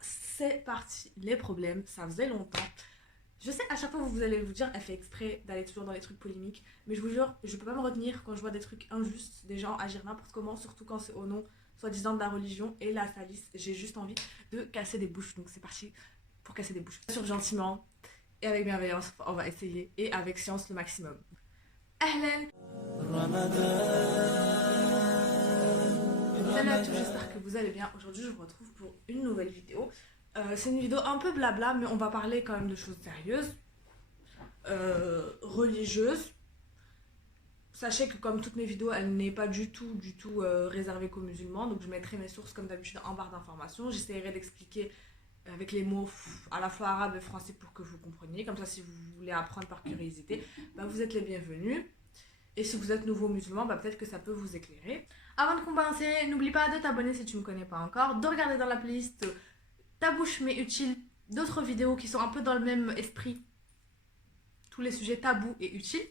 C'est parti. Les problèmes, ça faisait longtemps. Je sais, à chaque fois, vous allez vous dire, elle fait exprès d'aller toujours dans les trucs polémiques. Mais je vous jure, je peux pas me retenir quand je vois des trucs injustes, des gens agir n'importe comment, surtout quand c'est au nom, soi-disant, de la religion et la salisse. J'ai juste envie de casser des bouches. Donc c'est parti pour casser des bouches. Bien sûr, gentiment et avec bienveillance, on va essayer. Et avec science le maximum. Ahlan. Salut à tous, j'espère que vous allez bien. Aujourd'hui, je vous retrouve pour une nouvelle vidéo. C'est une vidéo un peu blabla, mais on va parler quand même de choses sérieuses, religieuses. Sachez que comme toutes mes vidéos, elle n'est pas du tout réservée qu'aux musulmans. Donc je mettrai mes sources comme d'habitude en barre d'informations. J'essaierai d'expliquer avec les mots à la fois arabe et français pour que vous compreniez. Comme ça, si vous voulez apprendre par curiosité, vous êtes les bienvenus. Et si vous êtes nouveau musulman, peut-être que ça peut vous éclairer. Avant de commencer, n'oublie pas de t'abonner si tu ne me connais pas encore, de regarder dans la playlist Ta bouche mais utile, d'autres vidéos qui sont un peu dans le même esprit, tous les sujets tabous et utiles.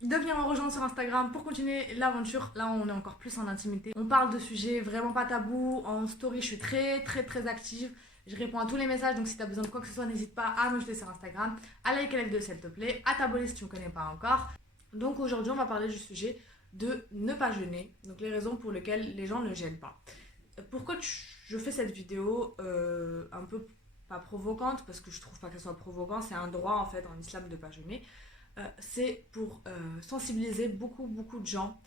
De venir me rejoindre sur Instagram pour continuer l'aventure. Là, on est encore plus en intimité. On parle de sujets vraiment pas tabous. En story, je suis très active. Je réponds à tous les messages, donc si tu as besoin de quoi que ce soit, n'hésite pas à me jeter sur Instagram, à liker la vidéo s'il te plaît, à t'abonner si tu ne me connais pas encore. Donc aujourd'hui, on va parler du sujet de ne pas jeûner, donc les raisons pour lesquelles les gens ne jeûnent pas. Pourquoi je fais cette vidéo un peu pas provocante, parce que je trouve pas que ce soit provocant, c'est un droit en fait en islam de pas jeûner. C'est pour sensibiliser beaucoup de gens.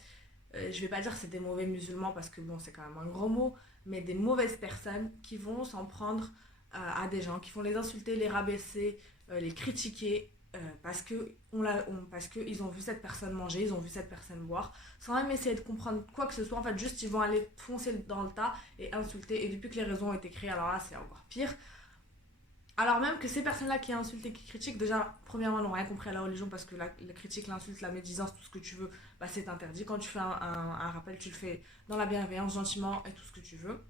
Je vais pas dire que c'est des mauvais musulmans parce que bon, c'est quand même un gros mot, mais des mauvaises personnes qui vont s'en prendre à des gens, qui vont les insulter, les rabaisser, les critiquer parce qu'ils ont vu cette personne manger, ils ont vu cette personne boire, sans même essayer de comprendre quoi que ce soit. En fait, juste ils vont aller foncer dans le tas et insulter. Et depuis que les réseaux ont été créés, alors là, c'est encore pire. Alors même que ces personnes-là qui insultent et qui critiquent, déjà, premièrement, n'ont rien compris à la religion parce que la critique, l'insulte, la médisance, tout ce que tu veux, c'est interdit. Quand tu fais un rappel, tu le fais dans la bienveillance, gentiment et tout ce que tu veux.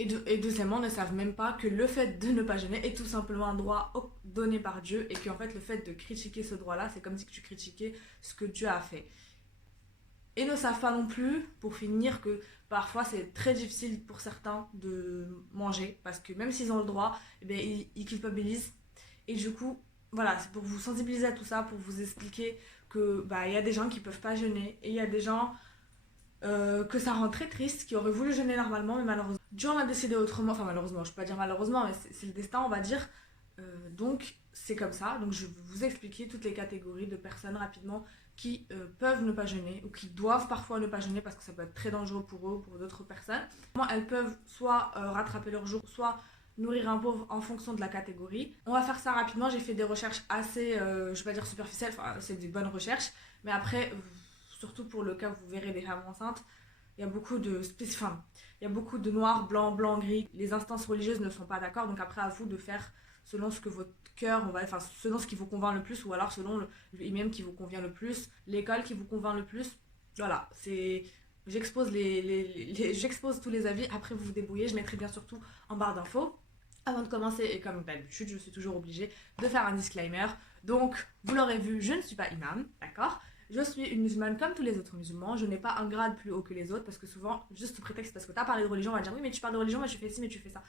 Et deuxièmement, ne savent même pas que le fait de ne pas jeûner est tout simplement un droit donné par Dieu et qu'en fait, le fait de critiquer ce droit-là, c'est comme si tu critiquais ce que Dieu a fait. Et ne savent pas non plus, pour finir, que parfois c'est très difficile pour certains de manger parce que même s'ils ont le droit, ils culpabilisent. Et du coup, voilà, c'est pour vous sensibiliser à tout ça, pour vous expliquer que y a des gens qui peuvent pas jeûner et il y a des gens que ça rend très triste, qui auraient voulu jeûner normalement, mais malheureusement, Dieu en a décidé autrement. Enfin, malheureusement, je peux pas dire malheureusement, mais c'est le destin, on va dire. Donc, c'est comme ça. Donc, je vais vous expliquer toutes les catégories de personnes rapidement qui peuvent ne pas jeûner ou qui doivent parfois ne pas jeûner parce que ça peut être très dangereux pour eux ou pour d'autres personnes. Elles peuvent soit rattraper leur jour, soit nourrir un pauvre en fonction de la catégorie. On va faire ça rapidement. J'ai fait des recherches assez, je vais pas dire superficielles, enfin, c'est des bonnes recherches, mais après, surtout pour le cas où vous verrez des femmes enceintes, il y a beaucoup de il y a beaucoup de noir, blanc, gris. Les instances religieuses ne sont pas d'accord, donc après à vous de faire selon ce que votre cœur, selon ce qui vous convainc le plus, ou alors selon l'imam qui vous convient le plus, l'école qui vous convainc le plus. Voilà, j'expose tous les avis. Après vous vous débrouillez. Je mettrai bien surtout en barre d'infos. Avant de commencer, et comme d'habitude, je suis toujours obligée de faire un disclaimer. Donc, vous l'aurez vu, je ne suis pas imam, d'accord? Je suis une musulmane comme tous les autres musulmans. Je n'ai pas un grade plus haut que les autres parce que souvent, juste sous prétexte parce que tu as parlé de religion, on va dire oui, mais tu parles de religion, mais tu fais ci, mais tu fais ça.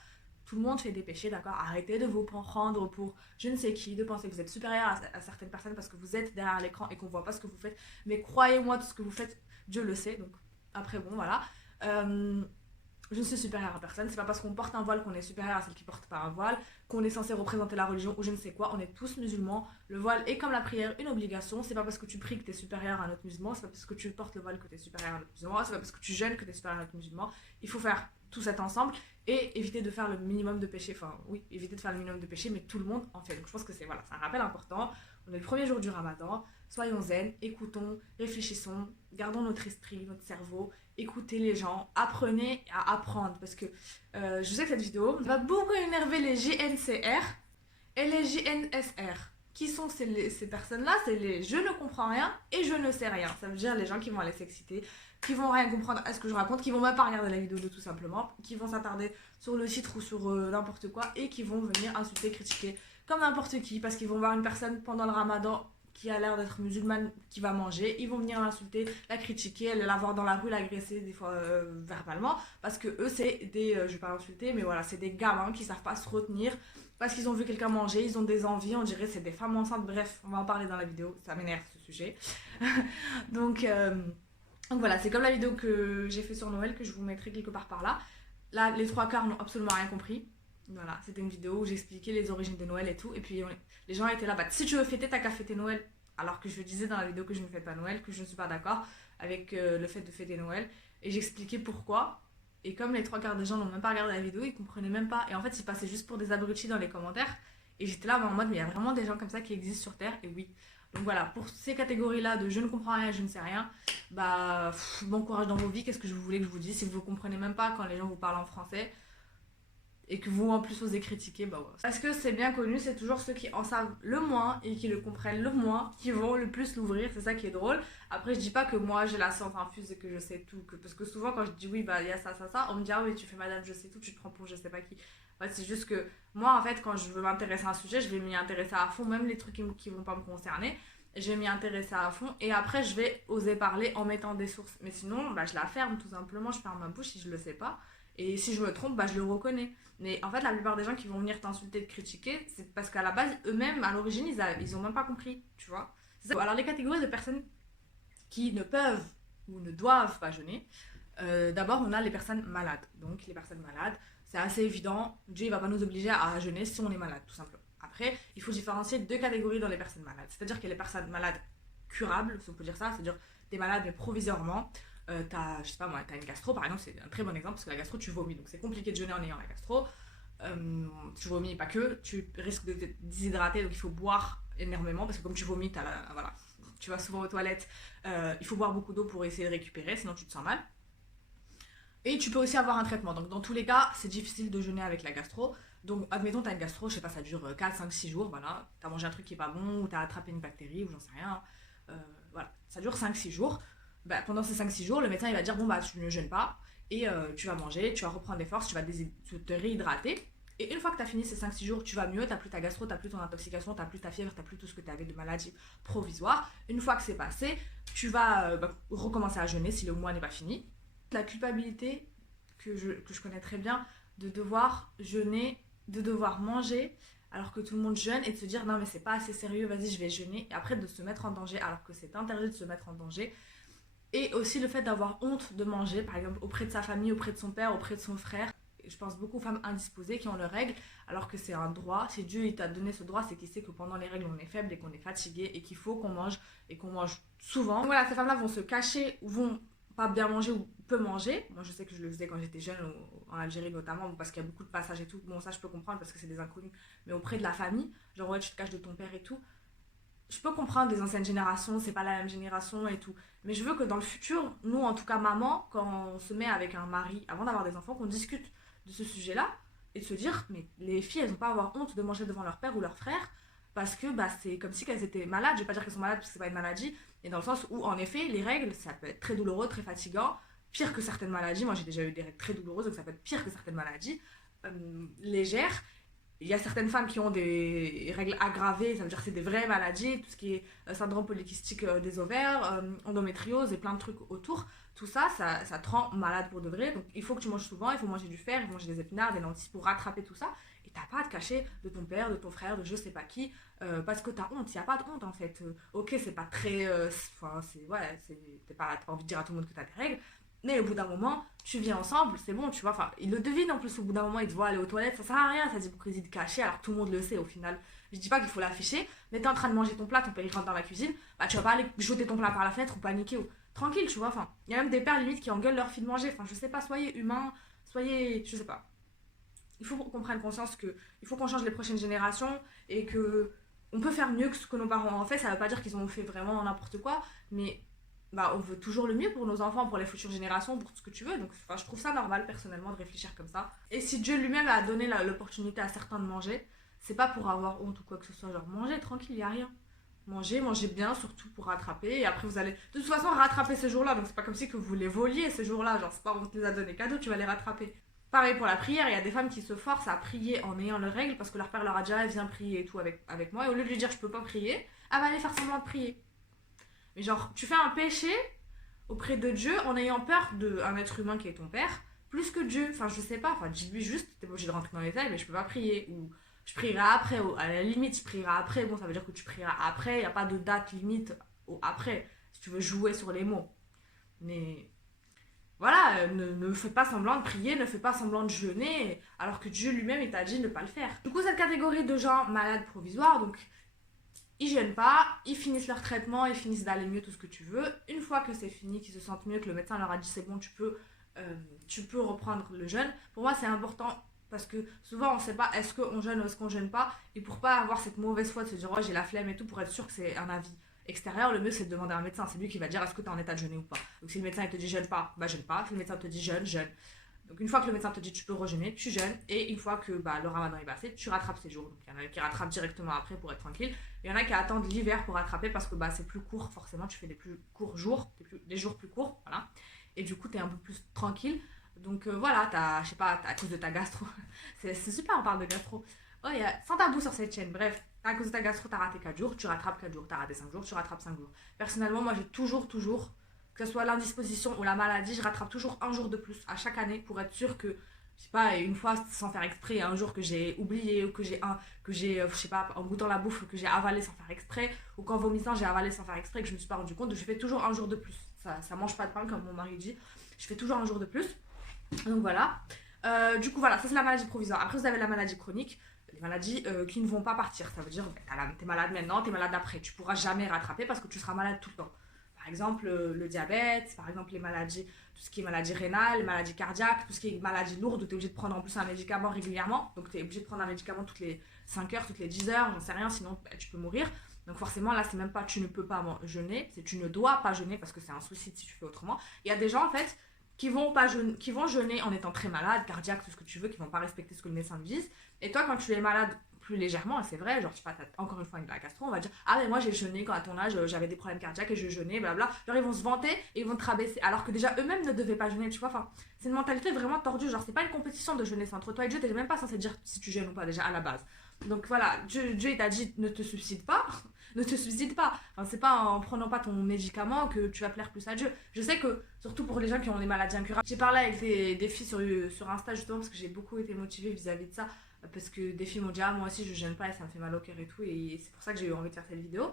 Tout le monde fait des péchés, d'accord? Arrêtez de vous prendre pour je ne sais qui, de penser que vous êtes supérieur à certaines personnes parce que vous êtes derrière l'écran et qu'on voit pas ce que vous faites. Mais croyez-moi, tout ce que vous faites, Dieu le sait. Donc, après, bon, voilà. Je ne suis supérieure à personne. C'est pas parce qu'on porte un voile qu'on est supérieur à celle qui porte pas un voile, qu'on est censé représenter la religion ou je ne sais quoi. On est tous musulmans. Le voile est comme la prière une obligation. C'est pas parce que tu pries que tu es supérieur à un autre musulman. C'est pas parce que tu portes le voile que tu es supérieur à un autre musulman. C'est pas parce que tu jeûnes que tu es supérieur à un autre musulman. Il faut faire tout cet ensemble et éviter de faire le minimum de péché. Enfin, oui, éviter de faire le minimum de péché, mais tout le monde en fait. Donc je pense que c'est un rappel important. On est le premier jour du ramadan. Soyons zen, écoutons, réfléchissons, gardons notre esprit, notre cerveau, écoutez les gens, apprenez à apprendre. Parce que je sais que cette vidéo va beaucoup énerver les JNCR et les JNSR. Qui sont ces personnes-là? C'est les je ne comprends rien et je ne sais rien. Ça veut dire les gens qui vont aller s'exciter, qui vont rien comprendre à ce que je raconte, qui vont même pas regarder la vidéo de tout simplement, qui vont s'attarder sur le titre ou sur n'importe quoi et qui vont venir insulter, critiquer comme n'importe qui parce qu'ils vont voir une personne pendant le ramadan qui a l'air d'être musulmane qui va manger, ils vont venir l'insulter, la critiquer, la voir dans la rue, l'agresser des fois verbalement, parce que eux c'est des, je vais pas l'insulter, mais voilà, c'est des gamins qui savent pas se retenir, parce qu'ils ont vu quelqu'un manger, ils ont des envies, on dirait c'est des femmes enceintes, bref, on va en parler dans la vidéo, ça m'énerve ce sujet. donc, euh, donc voilà, c'est comme la vidéo que j'ai fait sur Noël, que je vous mettrai quelque part par là. Là, les trois quarts n'ont absolument rien compris. Voilà, c'était une vidéo où j'expliquais les origines de Noël et tout. Et puis les gens étaient là, bah si tu veux fêter, t'as qu'à fêter Noël. Alors que je disais dans la vidéo que je ne fête pas Noël, que je ne suis pas d'accord avec le fait de fêter Noël. Et j'expliquais pourquoi. Et comme les trois quarts des gens n'ont même pas regardé la vidéo, ils comprenaient même pas. Et en fait, ils passaient juste pour des abrutis dans les commentaires. Et j'étais là en mode, mais il y a vraiment des gens comme ça qui existent sur Terre. Et oui. Donc voilà, pour ces catégories-là de je ne comprends rien, je ne sais rien, bah bon courage dans vos vies, qu'est-ce que je voulais que je vous dise si vous ne comprenez même pas quand les gens vous parlent en français et que vous en plus osez critiquer, bah ouais. Parce que c'est bien connu, c'est toujours ceux qui en savent le moins et qui le comprennent le moins qui vont le plus l'ouvrir, c'est ça qui est drôle. Après je dis pas que moi j'ai la science infuse et que je sais tout, parce que souvent quand je dis oui bah il y a ça, on me dit ah oui tu fais madame je sais tout, tu te prends pour je sais pas qui. En fait c'est juste que moi en fait quand je veux m'intéresser à un sujet, je vais m'y intéresser à fond, même les trucs qui vont pas me concerner. Je vais m'y intéresser à fond et après je vais oser parler en mettant des sources. Mais sinon bah, je la ferme tout simplement, je ferme ma bouche si je le sais pas. Et si je me trompe, bah, je le reconnais. Mais en fait, la plupart des gens qui vont venir t'insulter, te critiquer, c'est parce qu'à la base, eux-mêmes, à l'origine, ils ont même pas compris, tu vois. Alors, les catégories de personnes qui ne peuvent ou ne doivent pas jeûner, d'abord, on a les personnes malades. Donc, les personnes malades, c'est assez évident. Dieu, il va pas nous obliger à jeûner si on est malade, tout simplement. Après, il faut différencier deux catégories dans les personnes malades. C'est-à-dire qu'il y a les personnes malades curables, si on peut dire ça, c'est-à-dire des malades mais provisoirement. T'as, je sais pas moi, t'as une gastro par exemple, c'est un très bon exemple parce que la gastro tu vomis, donc c'est compliqué de jeûner en ayant la gastro. Tu vomis pas que, tu risques de te déshydrater, donc il faut boire énormément parce que comme tu vomis, voilà, tu vas souvent aux toilettes, il faut boire beaucoup d'eau pour essayer de récupérer, sinon tu te sens mal. Et tu peux aussi avoir un traitement, donc dans tous les cas, c'est difficile de jeûner avec la gastro. Donc admettons t'as une gastro, je sais pas, ça dure 4, 5, 6 jours, voilà, t'as mangé un truc qui est pas bon, ou t'as attrapé une bactérie, ou j'en sais rien, voilà, ça dure 5-6 jours. Bah, pendant ces 5-6 jours, le médecin il va dire bon bah tu ne jeûnes pas et tu vas manger, tu vas reprendre des forces, tu vas te réhydrater. Et une fois que tu as fini ces 5-6 jours, tu vas mieux, tu n'as plus ta gastro, tu n'as plus ton intoxication, tu n'as plus ta fièvre, tu n'as plus tout ce que tu avais de maladie provisoire. Une fois que c'est passé, tu vas recommencer à jeûner si le mois n'est pas fini. La culpabilité que je connais très bien de devoir jeûner, de devoir manger alors que tout le monde jeûne et de se dire non mais c'est pas assez sérieux, vas-y je vais jeûner. Et après de se mettre en danger alors que c'est interdit de se mettre en danger. Et aussi le fait d'avoir honte de manger, par exemple auprès de sa famille, auprès de son père, auprès de son frère. Je pense beaucoup aux femmes indisposées qui ont leurs règles, alors que c'est un droit. Si Dieu il t'a donné ce droit, c'est qu'il sait que pendant les règles on est faible et qu'on est fatigué et qu'il faut qu'on mange et qu'on mange souvent. Donc voilà, ces femmes-là vont se cacher ou vont pas bien manger ou peu manger. Moi je sais que je le faisais quand j'étais jeune, en Algérie notamment, parce qu'il y a beaucoup de passages et tout. Bon ça je peux comprendre parce que c'est des inconnus. Mais auprès de la famille, genre ouais tu te caches de ton père et tout. Je peux comprendre des anciennes générations, c'est pas la même génération et tout. Mais je veux que dans le futur, nous en tout cas maman, quand on se met avec un mari, avant d'avoir des enfants, qu'on discute de ce sujet-là et de se dire, mais les filles, elles n'ont pas à avoir honte de manger devant leur père ou leur frère parce que bah, c'est comme si elles étaient malades. Je vais pas dire qu'elles sont malades parce que c'est pas une maladie, mais dans le sens où en effet, les règles, ça peut être très douloureux, très fatigant, pire que certaines maladies. Moi j'ai déjà eu des règles très douloureuses, donc ça peut être pire que certaines maladies légères. Il y a certaines femmes qui ont des règles aggravées, ça veut dire que c'est des vraies maladies, tout ce qui est syndrome polykystique des ovaires, endométriose et plein de trucs autour. Tout ça, ça te rend malade pour de vrai. Donc il faut que tu manges souvent, il faut manger du fer, il faut manger des épinards, des lentilles pour rattraper tout ça. Et t'as pas à te cacher de ton père, de ton frère, de je sais pas qui, parce que t'as honte. Il n'y a pas de honte en fait. Ok, c'est pas très. Enfin, t'as pas envie de dire à tout le monde que t'as des règles. Mais au bout d'un moment, tu vis ensemble, c'est bon, tu vois. Enfin, ils le devinent en plus. Au bout d'un moment, ils te voient aller aux toilettes. Ça sert à rien, cette hypocrisie de cacher, alors que tout le monde le sait au final. Je dis pas qu'il faut l'afficher, mais t'es en train de manger ton plat, ton père il rentre dans la cuisine, bah tu vas pas aller jeter ton plat par la fenêtre ou paniquer. Ou... Tranquille, tu vois. Enfin, il y a même des pères limite qui engueulent leur fille de manger. Enfin, je sais pas, soyez humains, soyez. Je sais pas. Il faut qu'on prenne conscience que il faut qu'on change les prochaines générations et que on peut faire mieux que ce que nos parents ont fait. Ça veut pas dire qu'ils ont fait vraiment n'importe quoi, mais bah, on veut toujours le mieux pour nos enfants, pour les futures générations, pour tout ce que tu veux. Donc enfin, je trouve ça normal personnellement de réfléchir comme ça. Et si Dieu lui-même a donné l'opportunité à certains de manger, c'est pas pour avoir honte ou quoi que ce soit. Genre manger tranquille, y a rien. Mangez bien, surtout pour rattraper. Et après vous allez de toute façon rattraper ces jours-là. Donc c'est pas comme si que vous les voliez ces jours-là. Genre c'est pas on te les a donnés cadeaux, tu vas les rattraper. Pareil pour la prière, il y a des femmes qui se forcent à prier en ayant leurs règles parce que leur père leur a dit ah, viens prier et tout avec moi. Et au lieu de lui dire je peux pas prier, elle va aller faire semblant de prier. Mais genre, tu fais un péché auprès de Dieu en ayant peur d'un être humain qui est ton père, plus que Dieu. Enfin, je sais pas, enfin, dis-lui juste, t'es pas obligé de rentrer dans les détails, mais je peux pas prier. Ou je prierai après, à la limite, je prierai après. Bon, ça veut dire que tu prieras après, il n'y a pas de date limite au après, si tu veux jouer sur les mots. Mais voilà, ne fais pas semblant de prier, ne fais pas semblant de jeûner, alors que Dieu lui-même, il t'a dit de ne pas le faire. Du coup, cette catégorie de gens malades provisoires, donc ils gênent pas, ils finissent leur traitement, ils finissent d'aller mieux, tout ce que tu veux. Une fois que c'est fini, qu'ils se sentent mieux, que le médecin leur a dit c'est bon, tu peux reprendre le jeûne. Pour moi, c'est important parce que souvent on sait pas est-ce qu'on jeûne ou est-ce qu'on jeûne pas. Et pour pas avoir cette mauvaise foi de se dire oh j'ai la flemme et tout, pour être sûr que c'est un avis extérieur, le mieux c'est de demander à un médecin. C'est lui qui va dire est-ce que tu es en état de jeûner ou pas. Donc si le médecin il te dit jeûne pas, bah jeûne pas. Si le médecin te dit jeûne, jeûne. Donc une fois que le médecin te dit tu peux rejeûner, tu jeûnes. Et une fois que le ramadan est passé, tu rattrapes ces jours. Donc il y en a qui rattrapent directement après pour être tranquille. Il y en a qui attendent l'hiver pour rattraper parce que c'est plus court, forcément tu fais des plus courts jours, des jours plus courts, voilà. Et du coup tu es un peu plus tranquille. Donc voilà, je sais pas, à cause de ta gastro. c'est super, on parle de gastro. Oh, sans tabou sur cette chaîne, bref. À cause de ta gastro, t'as raté 4 jours, tu rattrapes 4 jours. T'as raté 5 jours, tu rattrapes 5 jours. Personnellement, moi j'ai toujours, que ce soit l'indisposition ou la maladie, je rattrape toujours un jour de plus à chaque année pour être sûr que, je sais pas, une fois sans faire exprès, un jour que j'ai oublié ou que j'ai, je sais pas, en goûtant la bouffe, que j'ai avalé sans faire exprès, ou qu'en vomissant j'ai avalé sans faire exprès, que je me suis pas rendu compte, je fais toujours un jour de plus. Ça mange pas de pain, comme mon mari dit. Je fais toujours un jour de plus. Donc voilà. Du coup, voilà, ça c'est la maladie provisoire. Après, vous avez la maladie chronique, les maladies qui ne vont pas partir. Ça veut dire, t'es malade maintenant, t'es malade après. Tu pourras jamais rattraper parce que tu seras malade tout le temps. Par exemple, le diabète, par exemple, les maladies, tout ce qui est maladie rénale, les maladies cardiaques, tout ce qui est maladie lourde où tu es obligé de prendre en plus un médicament régulièrement. Donc, tu es obligé de prendre un médicament toutes les 5 heures, toutes les 10 heures, j'en sais rien, sinon tu peux mourir. Donc, forcément, là, c'est même pas tu ne peux pas jeûner, c'est tu ne dois pas jeûner parce que c'est un suicide si tu fais autrement. Il y a des gens, en fait, qui vont jeûner en étant très malade, cardiaque, tout ce que tu veux, qui vont pas respecter ce que le médecin te dise. Et toi, quand tu es malade plus légèrement, et c'est vrai, genre, je sais pas, t'as encore une fois une la gastro, on va dire ah mais moi j'ai jeûné quand à ton âge j'avais des problèmes cardiaques et je jeûnais, blabla. Genre ils vont se vanter et ils vont te rabaisser, alors que déjà eux-mêmes ne devaient pas jeûner, tu vois. Enfin, c'est une mentalité vraiment tordue, genre c'est pas une compétition de jeûner, c'est entre toi et Dieu, t'es même pas censé dire si tu jeûnes ou pas déjà à la base. Donc voilà, Dieu il t'a dit ne te suicide pas, ne te suicide pas. Enfin, c'est pas en prenant pas ton médicament que tu vas plaire plus à Dieu. Je sais que, surtout pour les gens qui ont les maladies incurables, j'ai parlé avec des filles sur Insta justement parce que j'ai beaucoup été motivée vis-à-vis de ça. Parce que des filles m'ont dit ah moi aussi je gêne pas et ça me fait mal au cœur et tout, et c'est pour ça que j'ai eu envie de faire cette vidéo.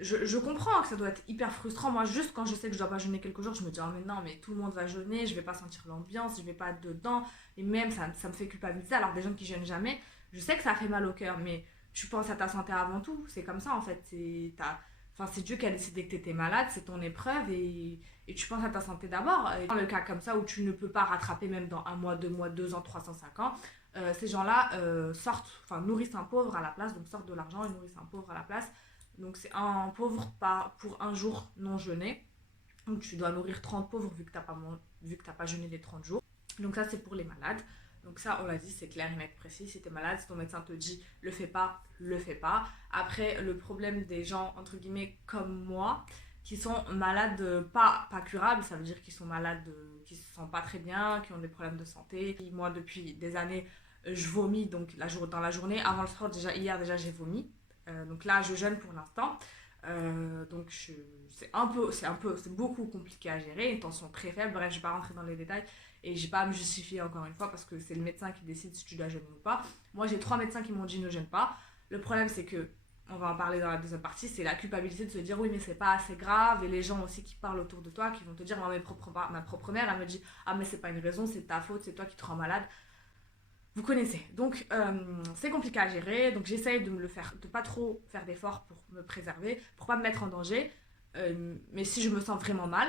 Je comprends que ça doit être hyper frustrant. Moi juste quand je sais que je dois pas jeûner quelques jours, je me dis oh mais non, mais tout le monde va jeûner, je vais pas sentir l'ambiance, je vais pas être dedans, et même ça me fait culpabiliser. Alors des gens qui jeûnent jamais, je sais que ça fait mal au cœur, mais tu penses à ta santé avant tout. C'est comme ça en fait, c'est Dieu qui a décidé que tu étais malade, c'est ton épreuve, et tu penses à ta santé d'abord. Et dans le cas comme ça où tu ne peux pas rattraper même dans 1 mois, 2 mois, 2 ans, 305 ans, ces gens-là nourrissent un pauvre à la place, donc sortent de l'argent et nourrissent un pauvre à la place. Donc c'est un pauvre pas pour un jour non jeûné. Donc tu dois nourrir 30 pauvres vu que t'as pas jeûné les 30 jours. Donc ça c'est pour les malades. Donc ça on l'a dit, c'est clair et net précis. Si t'es malade, si ton médecin te dit le fais pas, le fais pas. Après le problème des gens entre guillemets comme moi qui sont malades pas curables, ça veut dire qu'ils sont malades, qui se sentent pas très bien, qui ont des problèmes de santé. Et moi depuis des années je vomis donc dans la journée. Avant le sport, hier j'ai vomi. Donc là, je jeûne pour l'instant. Donc c'est beaucoup compliqué à gérer. Une tension très faible. Bref, je vais pas rentrer dans les détails. Et j'ai pas à me justifier encore une fois parce que c'est le médecin qui décide si tu dois jeûner ou pas. Moi, j'ai 3 médecins qui m'ont dit ne jeûne pas. Le problème, c'est que, on va en parler dans la deuxième partie, c'est la culpabilité de se dire oui, mais c'est pas assez grave. Et les gens aussi qui parlent autour de toi, qui vont te dire, moi, ma propre mère, elle me dit ah, mais c'est pas une raison, c'est ta faute, c'est toi qui te rends malade. Vous connaissez. Donc, c'est compliqué à gérer. Donc, j'essaye de pas trop faire d'efforts pour me préserver, pour pas me mettre en danger. Mais si je me sens vraiment mal,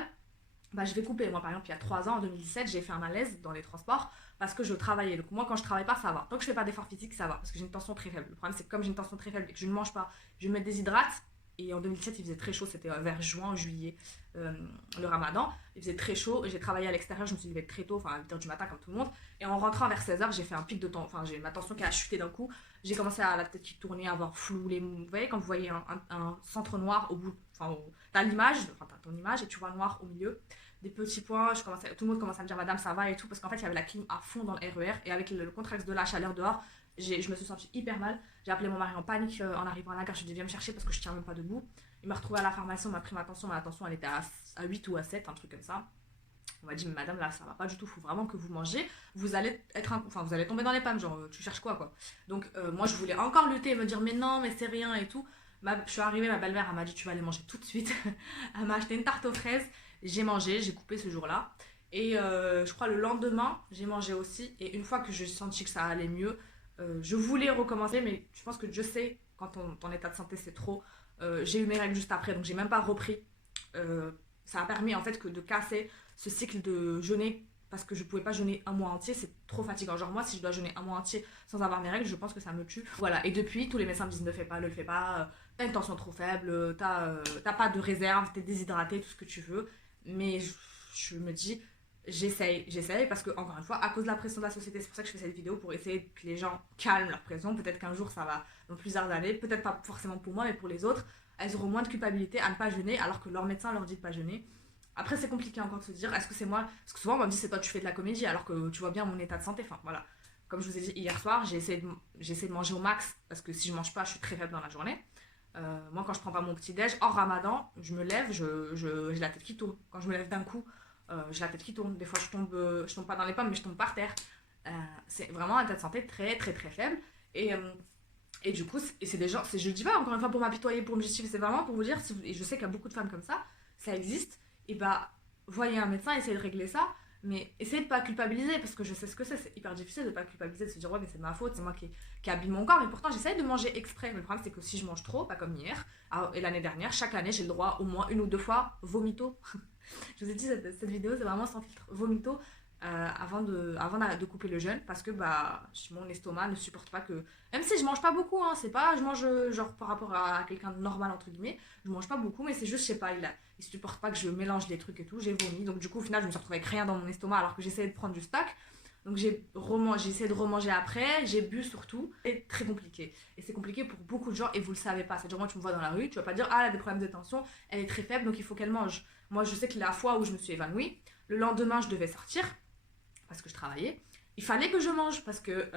je vais couper. Moi, par exemple, il y a 3 ans, en 2017, j'ai fait un malaise dans les transports parce que je travaillais. Donc, moi, quand je travaille pas, ça va. Tant que je fais pas d'efforts physiques, ça va parce que j'ai une tension très faible. Le problème, c'est que comme j'ai une tension très faible et que je ne mange pas, je me déshydrate. Et en 2017, il faisait très chaud, c'était vers juin, juillet, le ramadan. Il faisait très chaud, j'ai travaillé à l'extérieur, je me suis levée très tôt, à 8h du matin comme tout le monde. Et en rentrant vers 16h, j'ai fait un pic de temps, j'ai ma tension qui a chuté d'un coup. J'ai commencé à la tête qui tournait, à avoir flou. Vous voyez, quand vous voyez un centre noir au bout, t'as l'image, t'as ton image et tu vois noir au milieu. des petits points. Tout le monde commençait à me dire madame ça va et tout parce qu'en fait il y avait la clim à fond dans le RER et avec le contexte de la chaleur dehors, je me suis sentie hyper mal. J'ai appelé mon mari en panique en arrivant à la gare, je lui ai dit viens me chercher parce que je tiens même pas debout. Il m'a retrouvé à la pharmacie, on m'a pris ma tension elle était à 8 ou à 7, un truc comme ça. On m'a dit mais madame là ça va pas du tout, faut vraiment que vous mangez, vous allez vous allez tomber dans les pommes, genre tu cherches quoi. Donc moi je voulais encore lutter et me dire mais non mais c'est rien et tout. Je suis arrivée, ma belle-mère elle m'a dit tu vas aller manger tout de suite. Elle m'a acheté une tarte aux fraises, j'ai mangé, j'ai coupé ce jour-là. Et je crois le lendemain j'ai mangé aussi et une fois que j'ai senti que ça allait mieux, je voulais recommencer mais je pense que Dieu sait quand ton état de santé c'est trop. J'ai eu mes règles juste après donc j'ai même pas repris. Euh, Ça a permis en fait que de casser ce cycle de jeûner parce que je pouvais pas jeûner un mois entier, c'est trop fatigant. Genre moi si je dois jeûner un mois entier sans avoir mes règles, je pense que ça me tue. Voilà, et depuis tous les médecins me disent ne fais pas, ne le fais pas, t'as une tension trop faible, t'as pas de réserve, t'es déshydraté, tout ce que tu veux. Mais je me dis j'essaye parce que encore une fois à cause de la pression de la société, c'est pour ça que je fais cette vidéo pour essayer que les gens calment leur pression. Peut-être qu'un jour ça va dans plusieurs années, peut-être pas forcément pour moi mais pour les autres, elles auront moins de culpabilité à ne pas jeûner alors que leur médecin leur dit de pas jeûner. Après, c'est compliqué encore de se dire, est-ce que c'est moi? Parce que souvent, on me dit, c'est toi, tu fais de la comédie, alors que tu vois bien mon état de santé. Enfin, voilà. Comme je vous ai dit hier soir, j'ai essayé de manger au max, parce que si je mange pas, je suis très faible dans la journée. Moi, quand je prends pas mon petit-déj, hors ramadan, je me lève, j'ai la tête qui tourne. Quand je me lève d'un coup, j'ai la tête qui tourne. Des fois, je tombe pas dans les pommes, mais je tombe par terre. C'est vraiment un état de santé très, très, très faible. Et du coup, c'est des gens, je dis pas encore une fois pour m'apitoyer, pour me justifier, c'est vraiment pour vous dire, et je sais qu'il y a beaucoup de femmes comme ça existe, et bah, voyez un médecin, essayez de régler ça, mais essayez de pas culpabiliser, parce que je sais ce que c'est hyper difficile de pas culpabiliser, de se dire, ouais, mais c'est de ma faute, c'est moi qui abîme mon corps, et pourtant j'essaye de manger exprès, mais le problème c'est que si je mange trop, pas comme hier, et l'année dernière, chaque année j'ai le droit au moins une ou deux fois vomito. Je vous ai dit, cette vidéo c'est vraiment sans filtre, vomito, avant de couper le jeûne parce que bah, mon estomac ne supporte pas que. Même si je mange pas beaucoup, hein, c'est pas. Je mange genre par rapport à quelqu'un de normal, entre guillemets, je mange pas beaucoup, mais c'est juste, je sais pas, il supporte pas que je mélange des trucs et tout, j'ai vomi. Donc du coup, au final, je me suis retrouvée avec rien dans mon estomac alors que j'essayais de prendre du stock. Donc j'ai essayé de remanger après, j'ai bu surtout. C'est très compliqué. Et c'est compliqué pour beaucoup de gens et vous le savez pas. C'est-à-dire, moi, tu me vois dans la rue, tu vas pas dire, ah, elle a des problèmes de tension, elle est très faible, donc il faut qu'elle mange. Moi, je sais que la fois où je me suis évanouie, le lendemain, je devais sortir parce que je travaillais, il fallait que je mange parce que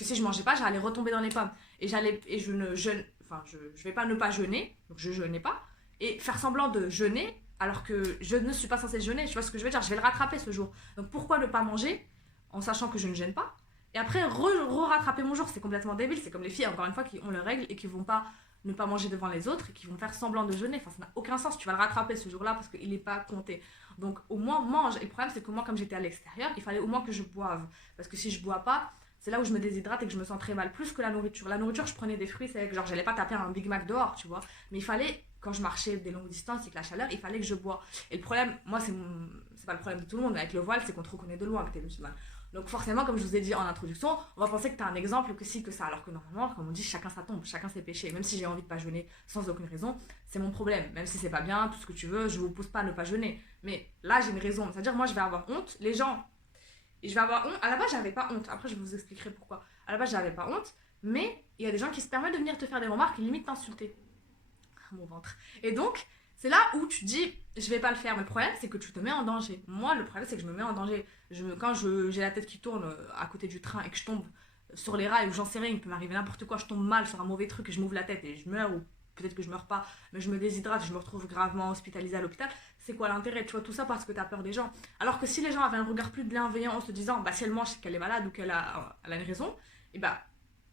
si je mangeais pas, j'allais retomber dans les pommes et je ne jeûne, enfin je vais pas ne pas jeûner, donc je jeûnais pas et faire semblant de jeûner alors que je ne suis pas censée jeûner, tu vois ce que je veux dire, je vais le rattraper ce jour. Donc pourquoi ne pas manger en sachant que je ne gêne pas et après rattraper mon jour, c'est complètement débile, c'est comme les filles encore une fois qui ont leurs règles et qui vont pas ne pas manger devant les autres et qui vont faire semblant de jeûner, enfin ça n'a aucun sens, tu vas le rattraper ce jour-là parce qu'il n'est pas compté. Donc au moins mange. Et le problème c'est que moi comme j'étais à l'extérieur, il fallait au moins que je boive. Parce que si je bois pas, c'est là où je me déshydrate et que je me sens très mal. Plus que la nourriture. La nourriture, je prenais des fruits, c'est que genre j'allais pas taper un Big Mac dehors, tu vois. Mais il fallait, quand je marchais des longues distances avec la chaleur, il fallait que je bois. Et le problème, moi c'est pas le problème de tout le monde, mais avec le voile, c'est qu'on te reconnaît de loin que t'es musulmane. Donc forcément, comme je vous ai dit en introduction, on va penser que t'as un exemple, que si, que ça. Alors que normalement, comme on dit, chacun sa tombe, chacun ses péchés. Même si j'ai envie de pas jeûner sans aucune raison, c'est mon problème. Même si c'est pas bien, tout ce que tu veux, je vous pousse pas à ne pas jeûner. Mais là, j'ai une raison. C'est-à-dire, moi, je vais avoir honte. Les gens, je vais avoir honte. À la base, j'avais pas honte. Après, je vous expliquerai pourquoi. À la base, j'avais pas honte. Mais il y a des gens qui se permettent de venir te faire des remarques et limite t'insulter. Mon ventre. Et donc, c'est là où tu te dis, je vais pas le faire. Mais le problème, c'est que tu te mets en danger. Moi, le problème, c'est que je me mets en danger. Quand j'ai la tête qui tourne à côté du train et que je tombe sur les rails ou j'en sais rien, il peut m'arriver n'importe quoi, je tombe mal sur un mauvais truc et je m'ouvre la tête et je meurs ou peut-être que je meurs pas, mais je me déshydrate, je me retrouve gravement hospitalisée à l'hôpital, c'est quoi l'intérêt? Tu vois, tout ça parce que t'as peur des gens. Alors que si les gens avaient un regard plus bienveillant en se disant, bah si elle mange, c'est qu'elle est malade ou elle a une raison, et bah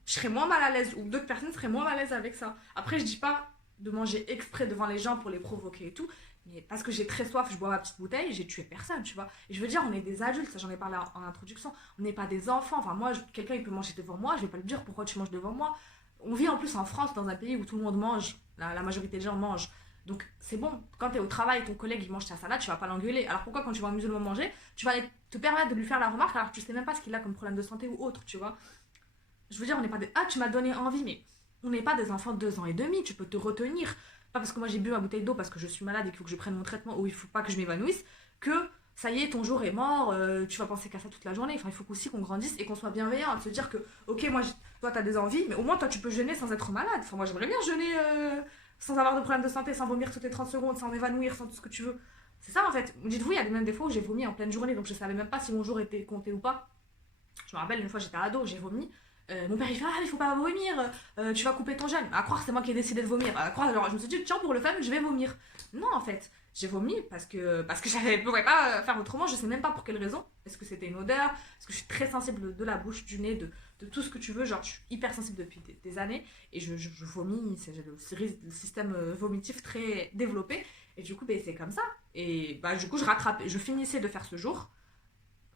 je serais moins mal à l'aise ou d'autres personnes seraient moins mal à l'aise avec ça. Après, je dis pas de manger exprès devant les gens pour les provoquer et tout, mais parce que j'ai très soif, je bois ma petite bouteille, j'ai tué personne, tu vois. Et je veux dire, on est des adultes, ça j'en ai parlé en introduction, on n'est pas des enfants. Enfin, moi, quelqu'un il peut manger devant moi, je vais pas lui dire pourquoi tu manges devant moi. On vit en plus en France, dans un pays où tout le monde mange, la majorité des gens mangent. Donc c'est bon, quand t'es au travail, ton collègue il mange ta salade, tu vas pas l'engueuler. Alors pourquoi quand tu vois un musulman manger, tu vas te permettre de lui faire la remarque alors que tu sais même pas ce qu'il a comme problème de santé ou autre, tu vois. Je veux dire, on n'est pas des... Ah, tu m'as donné envie, mais on n'est pas des enfants de 2 ans et demi, tu peux te retenir. Pas parce que moi j'ai bu ma bouteille d'eau parce que je suis malade et qu'il faut que je prenne mon traitement ou il faut pas que je m'évanouisse, que ça y est, ton jour est mort, tu vas penser qu'à ça toute la journée. Enfin, il faut aussi qu'on grandisse et qu'on soit bienveillant, de se dire que, ok, moi, toi, t'as des envies, mais au moins, toi, tu peux jeûner sans être malade. Enfin, moi, j'aimerais bien jeûner sans avoir de problème de santé, sans vomir toutes les 30 secondes, sans m'évanouir, sans tout ce que tu veux. C'est ça en fait. Dites-vous, il y a même des fois où j'ai vomi en pleine journée, donc je savais même pas si mon jour était compté ou pas. Je me rappelle une fois j'étais ado, j'ai vomi. Mon père il fait ah mais faut pas vomir, tu vas couper ton jeûne. À croire c'est moi qui ai décidé de vomir. À croire alors je me suis dit tiens pour le fun je vais vomir. Non en fait j'ai vomi parce que je pouvais pas faire autrement. Je sais même pas pour quelle raison. Est-ce que c'était une odeur? Parce que je suis très sensible de la bouche, du nez, de tout ce que tu veux. Genre je suis hyper sensible depuis des années et je vomis. J'ai le système vomitif très développé et du coup ben, c'est comme ça. Et bah du coup je finissais de faire ce jour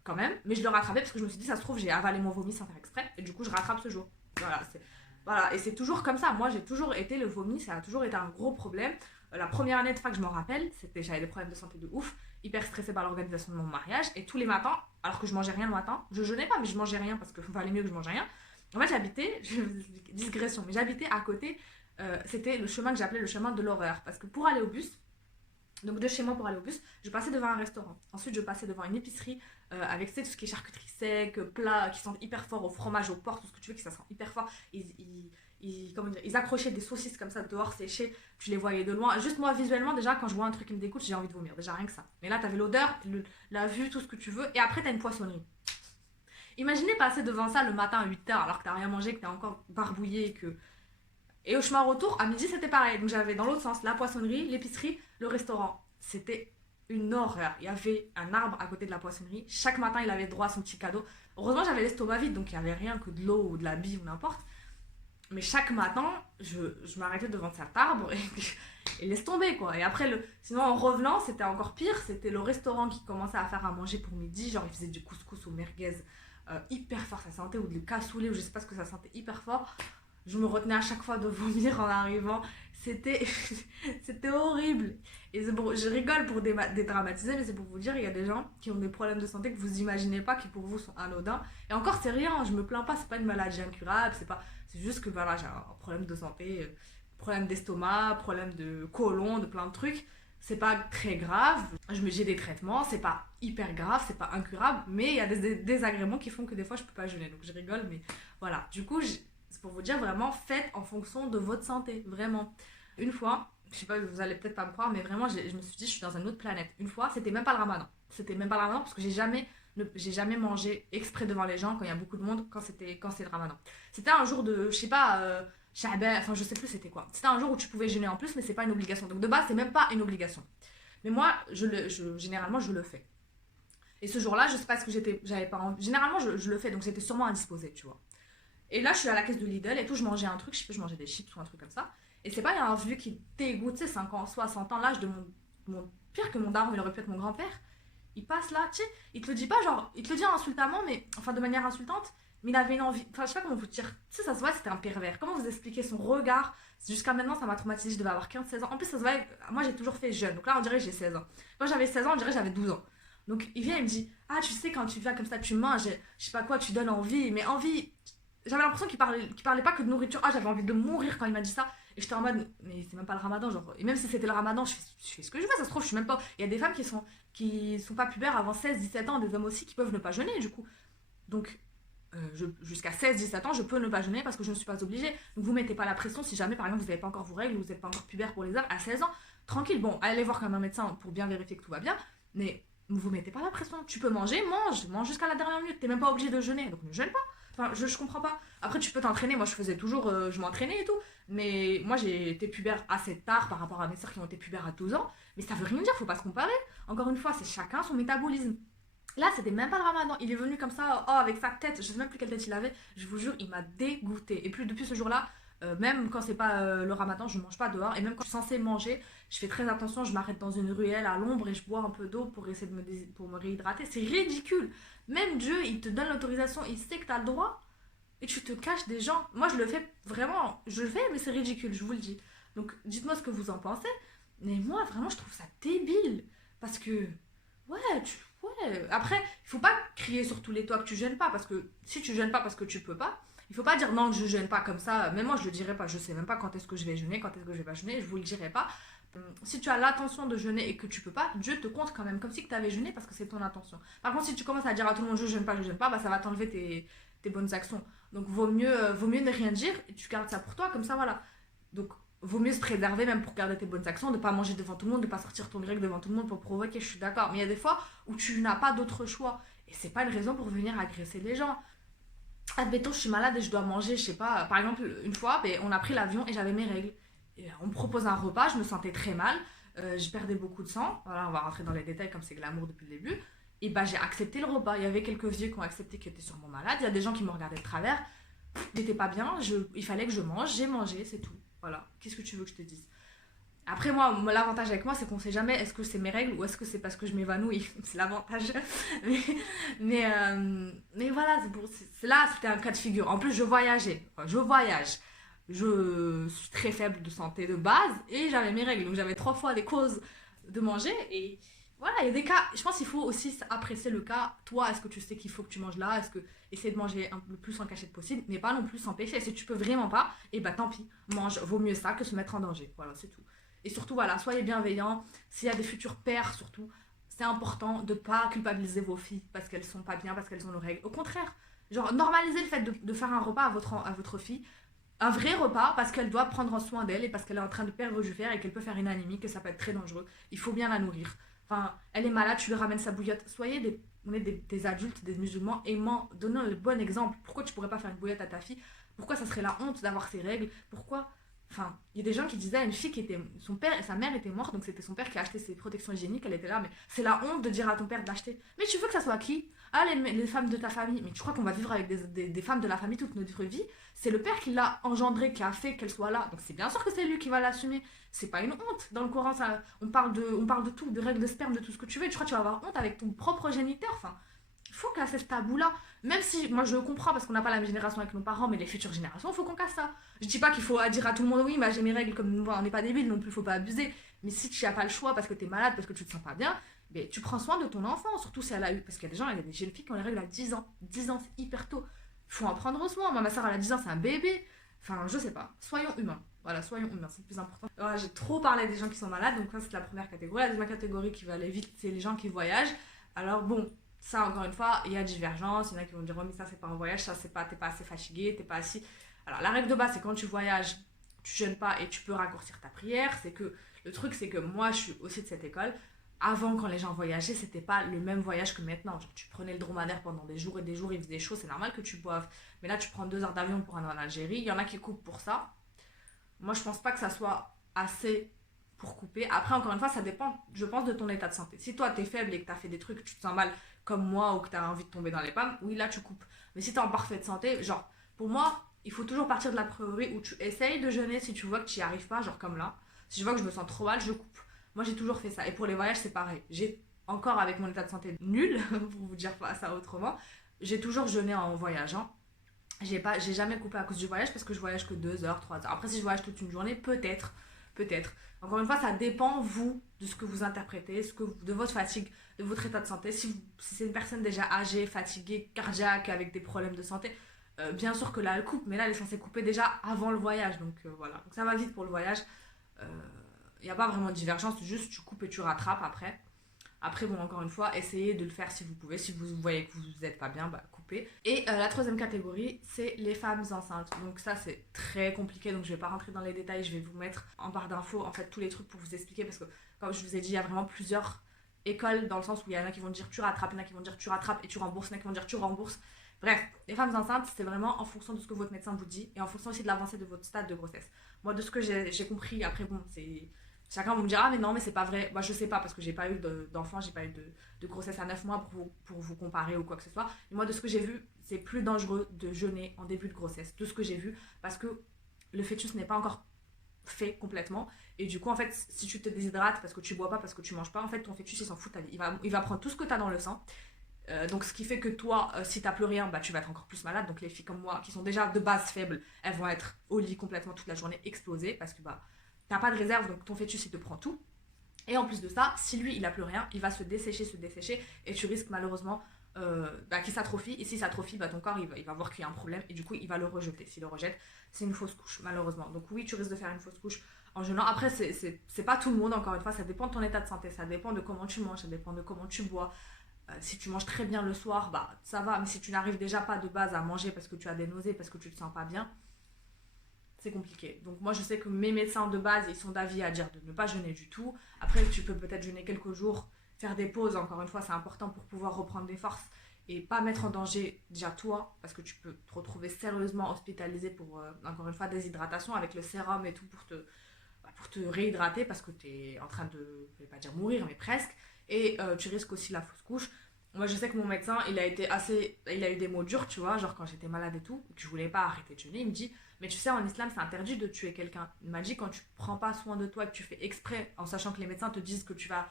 quand même, mais je le rattrapais parce que je me suis dit, ça se trouve, j'ai avalé mon vomi sans faire exprès, et du coup, je rattrape ce jour. Voilà, voilà. Et c'est toujours comme ça. Moi, j'ai toujours été le vomi, ça a toujours été un gros problème. La première année de fac, je m'en rappelle, j'avais des problèmes de santé de ouf, hyper stressée par l'organisation de mon mariage, et tous les matins, alors que je mangeais rien le matin, je jeûnais pas, mais je mangeais rien parce qu'il fallait mieux que je mange rien. En fait, digression, mais j'habitais à côté, c'était le chemin que j'appelais le chemin de l'horreur, parce que pour aller au bus, donc de chez moi pour aller au bus, je passais devant un restaurant. Ensuite, je passais devant une épicerie avec tout ce qui est charcuterie sec, plats qui sentent hyper fort, au fromage, au porc, tout ce que tu veux, qui ça sent hyper fort. Comment dire, ils accrochaient des saucisses comme ça dehors séchées, tu les voyais de loin. Juste moi, visuellement, déjà, quand je vois un truc qui me dégoûte, j'ai envie de vomir. Déjà, rien que ça. Mais là, t'avais l'odeur, la vue, tout ce que tu veux. Et après, t'as une poissonnerie. Imaginez passer devant ça le matin à 8h alors que t'as rien mangé, que t'es encore barbouillé et au chemin retour, à midi, c'était pareil. Donc j'avais dans l'autre sens la poissonnerie, l'épicerie, le restaurant. C'était une horreur. Il y avait un arbre à côté de la poissonnerie. Chaque matin, il avait droit à son petit cadeau. Heureusement, j'avais l'estomac vide, donc il n'y avait rien que de l'eau ou de la bille ou n'importe. Mais chaque matin, je m'arrêtais devant cet arbre et laisse tomber, quoi. Et après, sinon, en revenant, c'était encore pire. C'était le restaurant qui commençait à faire à manger pour midi. Genre, il faisait du couscous au merguez hyper fort. Ça sentait, ou du cassoulet, ou je sais pas ce que ça sentait hyper fort. Je me retenais à chaque fois de vomir en arrivant. C'était c'était horrible. Et je rigole pour dédramatiser, mais c'est pour vous dire, il y a des gens qui ont des problèmes de santé que vous imaginez pas, qui pour vous sont anodins. Et encore, c'est rien, je me plains pas, c'est pas une maladie incurable, c'est juste que voilà, j'ai un problème de santé, problème d'estomac, problème de côlon, de plein de trucs. C'est pas très grave, j'ai des traitements, c'est pas hyper grave, c'est pas incurable, mais il y a des désagréments qui font que des fois je peux pas jeûner. Donc je rigole, mais voilà. Du coup, c'est pour vous dire vraiment, faites en fonction de votre santé, vraiment. Une fois, je sais pas, vous allez peut-être pas me croire, mais vraiment, je me suis dit, je suis dans une autre planète. Une fois, c'était même pas le ramadan. C'était même pas le ramadan parce que j'ai jamais mangé exprès devant les gens quand il y a beaucoup de monde, quand c'est le ramadan. C'était un jour de, je sais pas, enfin je sais plus c'était quoi. C'était un jour où tu pouvais jeûner en plus, mais c'est pas une obligation. Donc de base, c'est même pas une obligation. Mais moi, généralement, je le fais. Et ce jour-là, je sais pas ce que j'avais pas envie. Généralement, je le fais, donc j'étais sûrement indisposée, tu vois. Et là, je suis à la caisse de Lidl et tout, je mangeais un truc, je sais pas, je mangeais des chips ou un truc comme ça. Et c'est pas, il y a un vieux qui dégoûte, tu sais, 50, 60 ans, l'âge de pire que mon daron, il aurait pu être mon grand-père. Il passe là, tu sais, il te le dit pas, genre, il te le dit insultamment, mais, enfin, de manière insultante, mais il avait une envie, enfin, je sais pas comment vous dire, tu sais, ça se voit, c'était un pervers. Comment vous expliquer son regard? Jusqu'à maintenant, ça m'a traumatisé, je devais avoir 15-16 ans. En plus, ça se voit, moi j'ai toujours fait jeune, donc là, on dirait que j'ai 16 ans. Quand j'avais 16 ans, on dirait que j'avais 12 ans. Donc, il vient, il me dit, ah, tu sais, quand tu vas comme ça, tu manges, je sais pas quoi, tu donnes envie, mais envie. J'avais l'impression qu'il parlait pas que de nourriture. Ah, j'avais envie de mourir quand il m'a dit ça. Et j'étais en mode, mais c'est même pas le ramadan, genre. Et même si c'était le ramadan, je fais ce que je veux, ça se trouve, je suis même pas. Il y a des femmes qui sont pas pubères avant 16-17 ans, des hommes aussi qui peuvent ne pas jeûner, du coup. Donc, jusqu'à 16-17 ans, je peux ne pas jeûner parce que je ne suis pas obligée. Donc, vous mettez pas la pression si jamais, par exemple, vous n'avez pas encore vos règles ou vous n'êtes pas encore pubère pour les hommes à 16 ans. Tranquille, bon, allez voir comme un médecin pour bien vérifier que tout va bien. Mais vous mettez pas la pression. Tu peux manger, mange jusqu'à la dernière minute. T'es même pas obligé de jeûner, donc ne jeûne pas. Enfin, je comprends pas. Après, tu peux t'entraîner. Moi, je faisais toujours. Je m'entraînais et tout. Mais moi, j'ai été pubère assez tard par rapport à mes soeurs qui ont été pubères à 12 ans. Mais ça veut rien dire, faut pas se comparer. Encore une fois, c'est chacun son métabolisme. Là, c'était même pas le ramadan. Il est venu comme ça, oh, avec sa tête. Je sais même plus quelle tête il avait. Je vous jure, il m'a dégoûté. Et puis, depuis ce jour-là, même quand c'est pas le ramadan, je mange pas dehors. Et même quand je suis censée manger, je fais très attention. Je m'arrête dans une ruelle à l'ombre et je bois un peu d'eau pour essayer pour me réhydrater. C'est ridicule. Même Dieu, il te donne l'autorisation. Il sait que t'as le droit. Et tu te caches des gens. Moi, je le fais vraiment. Je le fais, mais c'est ridicule, je vous le dis. Donc, dites-moi ce que vous en pensez. Mais moi, vraiment, je trouve ça débile. Parce que, ouais. Après, il faut pas crier sur tous les toits que tu gênes pas. Parce que si tu gênes pas parce que tu peux pas, il faut pas dire non, je gêne pas comme ça. Même moi, je le dirais pas. Je sais même pas quand est-ce que je vais jeûner, quand est-ce que je vais pas jeûner. Je vous le dirai pas. Si tu as l'intention de jeûner et que tu peux pas, Dieu te compte quand même comme si tu avais jeûné parce que c'est ton intention. Par contre, si tu commences à dire à tout le monde je jeûne pas, bah ça va t'enlever tes bonnes actions. Donc vaut mieux ne rien dire et tu gardes ça pour toi, comme ça voilà. Donc vaut mieux se préserver même pour garder tes bonnes actions, de pas manger devant tout le monde, de pas sortir ton grec devant tout le monde pour provoquer, je suis d'accord. Mais il y a des fois où tu n'as pas d'autre choix. Et c'est pas une raison pour venir agresser les gens. Admettons, je suis malade et je dois manger, je sais pas, par exemple, une fois, ben, on a pris l'avion et j'avais mes règles. Et on me propose un repas, je me sentais très mal, je perdais beaucoup de sang. Voilà, on va rentrer dans les détails comme c'est glamour depuis le début. Et bah j'ai accepté le repas. Il y avait quelques vieux qui ont accepté qui étaient sûrement malades. Il y a des gens qui me regardaient de travers. J'étais pas bien, il fallait que je mange, j'ai mangé, c'est tout. Voilà, qu'est-ce que tu veux que je te dise? Après, l'avantage avec moi, c'est qu'on sait jamais est-ce que c'est mes règles ou est-ce que c'est parce que je m'évanouis. C'est l'avantage. Mais, mais voilà, là, c'était un cas de figure. En plus, je voyageais. Enfin, je voyage. Je suis très faible de santé de base et j'avais mes règles. Donc, j'avais 3 fois les causes de manger. Et voilà, il y a des cas. Je pense qu'il faut aussi apprécier le cas. Toi, est-ce que tu sais qu'il faut que tu manges là? Est-ce que essayer de manger le plus en cachette possible, mais pas non plus s'empêcher. Si tu peux vraiment pas, et bah tant pis. Mange. Vaut mieux ça que se mettre en danger. Voilà, c'est tout. Et surtout, voilà, soyez bienveillants. S'il y a des futurs pères, surtout, c'est important de ne pas culpabiliser vos filles parce qu'elles sont pas bien, parce qu'elles ont nos règles. Au contraire, genre, normalisez le fait de faire un repas à votre fille. Un vrai repas parce qu'elle doit prendre soin d'elle et parce qu'elle est en train de perdre du fer et qu'elle peut faire une anémie, que ça peut être très dangereux. Il faut bien la nourrir. Enfin, elle est malade, tu lui ramènes sa bouillotte. On est des adultes, des musulmans aimants, donnant le bon exemple. Pourquoi tu pourrais pas faire une bouillotte à ta fille? Pourquoi ça serait la honte d'avoir ses règles? Pourquoi? Enfin, il y a des gens qui disaient à une fille qui était. Son père et sa mère étaient morts, donc c'était son père qui a acheté ses protections hygiéniques, elle était là, mais c'est la honte de dire à ton père d'acheter. Mais tu veux que ça soit qui? Ah, les femmes de ta famille. Mais tu crois qu'on va vivre avec des femmes de la famille toute notre vie? C'est le père qui l'a engendrée, qui a fait qu'elle soit là. Donc c'est bien sûr que c'est lui qui va l'assumer. C'est pas une honte. Dans le Coran, on parle de tout, de règles de sperme, de tout ce que tu veux. Et tu crois que tu vas avoir honte avec ton propre géniteur? Enfin, il faut casser ce tabou-là. Même si, moi je le comprends parce qu'on n'a pas la même génération avec nos parents, mais les futures générations, il faut qu'on casse ça. Je dis pas qu'il faut dire à tout le monde, oui, bah, j'ai mes règles, comme on n'est pas débiles non plus, faut pas abuser. Mais si tu n'as pas le choix parce que tu es malade, parce que tu te sens pas bien, ben, tu prends soin de ton enfant, surtout si elle a eu. Parce qu'il y a des gens, il y a des jeunes filles qui ont les règles à 10 ans. 10 ans, c'est hyper tôt. Il faut en prendre soin. Moi, ma soeur, elle a 10 ans, c'est un bébé. Enfin, je sais pas. Soyons humains. Voilà, soyons humains, c'est le plus important. Voilà, j'ai trop parlé des gens qui sont malades, donc ça, c'est la première catégorie. La deuxième catégorie qui va aller vite, c'est les gens qui voyagent. Alors, bon, ça, encore une fois, il y a divergence. Il y en a qui vont dire, oh, mais ça, c'est pas un voyage, ça, c'est pas, t'es pas assez fatigué, t'es pas assis. Alors, la règle de base, c'est quand tu voyages, tu jeûnes pas et tu peux raccourcir ta prière. C'est que le truc, c'est que moi, je suis aussi de cette école. Avant, quand les gens voyageaient, c'était pas le même voyage que maintenant. Genre, tu prenais le dromadaire pendant des jours et des jours, il faisait chaud, c'est normal que tu boives. Mais là, tu prends 2 heures d'avion pour aller en Algérie. Il y en a qui coupent pour ça. Moi, je pense pas que ça soit assez pour couper. Après, encore une fois, ça dépend, je pense, de ton état de santé. Si toi, t'es faible et que t'as fait des trucs, tu te sens mal comme moi ou que t'as envie de tomber dans les pommes, oui, là, tu coupes. Mais si t'es en parfaite santé, genre, pour moi, il faut toujours partir de la priori où tu essayes de jeûner si tu vois que tu n'y arrives pas, genre comme là. Si je vois que je me sens trop mal, je coupe. Moi, j'ai toujours fait ça. Et pour les voyages, c'est pareil. J'ai encore, avec mon état de santé nul, pour vous dire pas ça autrement, j'ai toujours jeûné en voyageant. J'ai jamais coupé à cause du voyage parce que je voyage que 2 heures, 3 heures. Après, si je voyage toute une journée, peut-être, peut-être. Encore une fois, ça dépend, vous, de ce que vous interprétez, de votre fatigue, de votre état de santé. Si c'est une personne déjà âgée, fatiguée, cardiaque, avec des problèmes de santé, bien sûr que là, elle coupe. Mais là, elle est censée couper déjà avant le voyage. Donc voilà. Donc ça va vite pour le voyage. Il n'y a pas vraiment de divergence, juste tu coupes et tu rattrapes après. Après, bon, encore une fois, essayez de le faire si vous pouvez. Si vous voyez que vous n'êtes pas bien, bah, coupez. Et la troisième catégorie, c'est les femmes enceintes. Donc ça, c'est très compliqué, donc je vais pas rentrer dans les détails. Je vais vous mettre en barre d'infos, en fait, tous les trucs pour vous expliquer. Parce que, comme je vous ai dit, il y a vraiment plusieurs écoles, dans le sens où il y en a qui vont dire tu rattrapes, il y en a qui vont dire tu rattrapes et tu rembourses, il y en a qui vont dire tu rembourses. Bref, les femmes enceintes, c'est vraiment en fonction de ce que votre médecin vous dit et en fonction aussi de l'avancée de votre stade de grossesse. Moi, de ce que j'ai compris, après, bon, c'est... Chacun va me dire ah mais non mais c'est pas vrai. Moi je sais pas parce que j'ai pas eu d'enfant, j'ai pas eu de grossesse à 9 mois pour vous comparer ou quoi que ce soit. Et moi de ce que j'ai vu, c'est plus dangereux de jeûner en début de grossesse. De ce que j'ai vu parce que le fœtus n'est pas encore fait complètement. Et du coup en fait si tu te déshydrates parce que tu bois pas, parce que tu manges pas, en fait ton fœtus il s'en fout de ta vie. Il va prendre tout ce que tu as dans le sang. Donc ce qui fait que toi, si t'as plus rien, bah, tu vas être encore plus malade. Donc les filles comme moi, qui sont déjà de base faibles, elles vont être au lit complètement toute la journée, explosées, parce que bah, t'as pas de réserve, donc ton fœtus il te prend tout. Et en plus de ça, si lui il a plus rien, il va se dessécher, et tu risques malheureusement qu'il s'atrophie. Et si ça atrophie, bah, ton corps il va voir qu'il y a un problème, et du coup il va le rejeter. S'il le rejette, c'est une fausse couche, malheureusement. Donc oui, tu risques de faire une fausse couche en jeûnant. Après, c'est pas tout le monde, encore une fois, ça dépend de ton état de santé, ça dépend de comment tu manges, ça dépend de comment tu bois. Si tu manges très bien le soir, bah ça va. Mais si tu n'arrives déjà pas de base à manger parce que tu as des nausées, parce que tu te sens pas bien, c'est compliqué. Donc moi je sais que mes médecins de base, ils sont d'avis à dire de ne pas jeûner du tout. Après tu peux peut-être jeûner quelques jours, faire des pauses, encore une fois c'est important pour pouvoir reprendre des forces et pas mettre en danger déjà toi, parce que tu peux te retrouver sérieusement hospitalisé pour, encore une fois, déshydratation avec le sérum et tout pour te réhydrater parce que tu es en train de, je vais pas dire mourir, mais presque. Et tu risques aussi la fausse couche. Moi, je sais que mon médecin, il a eu des mots durs, tu vois, genre quand j'étais malade et tout, et que je voulais pas arrêter de jeûner, il me dit, mais tu sais, en islam, c'est interdit de tuer quelqu'un. Il m'a dit, quand tu prends pas soin de toi, que tu fais exprès, en sachant que les médecins te disent que tu vas